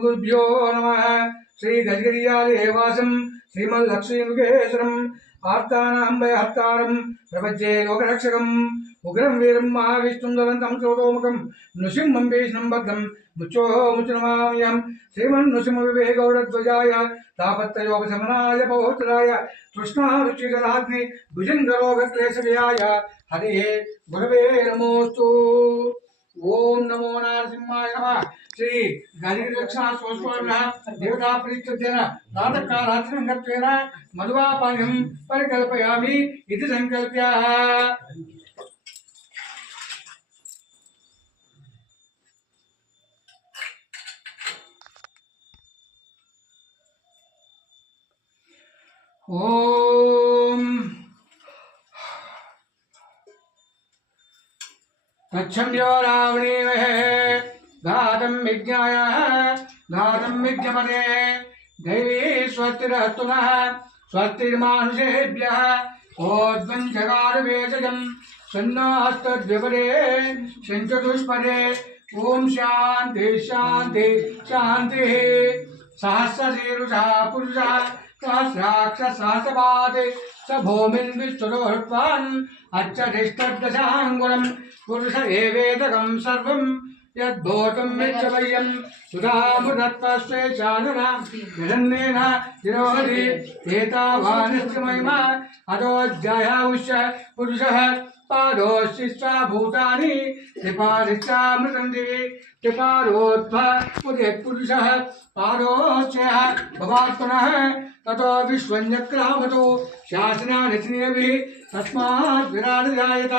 गुरुभ्यो नमः। श्री गजगिरियादिवासं श्रीमल्लक्ष्मीमुखेश्वरम् आर्तानां भयहर्तारं प्रपद्ये लोकरक्षकम् उग्रं वीरं महाविष्णुं दलन्तं श्रोतोमुखं नृसिंहं भीष्णं भद्रं मुच्चोमुचनमाम्यहं श्रीमन्नृसिंहविवेकगौरध्वजाय तापत्रयोपशमनाय पौत्राय तृष्णारुचिकराग्नि भुजङ्गरोगक्लेशविहाय हरिः गुरवे नमोऽस्तु। ओम नमो नारसिंहाय नमः। श्री गजगिरिरक्षणा सोस्वामिनः देवता प्रीत्यर्थेन प्रातःकालाचरणत्वेन मधुवापायं परिकल्पयामि इति संकल्प्य ओम तच्छम्यो रावणीमहे घातं विज्ञाय घातं विज्ञपदे दैवी स्वस्तिरस्तुनः स्वस्तिर्मानुषेभ्यः ओद्वं जगारवेशजं सन्नास्तद्विपदे शञ्चतुष्पदे ओम शांति शांति शांतिः सहस्रशीरुषः पुरुषः सहस्राक्ष सहस्रपादे स भूमिन् विश्वरोहत्वान् अच्छधिष्ठदशाङ्गुलं पुरुष एवेदकं सर्वं यद्भूतं यच्चवयं सुधामृतत्वस्वेशानना जगन्नेन तिरोहति एतावानस्य महिमा अदोऽध्यायावश्य पुरुषः पादोश्चित्वा भूतानि त्रिपादित्यामृतं दिवि त्रिपादोऽध्वा पुरुषः पादोश्चयः भवात्मनः ततो विश्वञ्जक्रामतो शासनानि तस्मात् विराट जायत।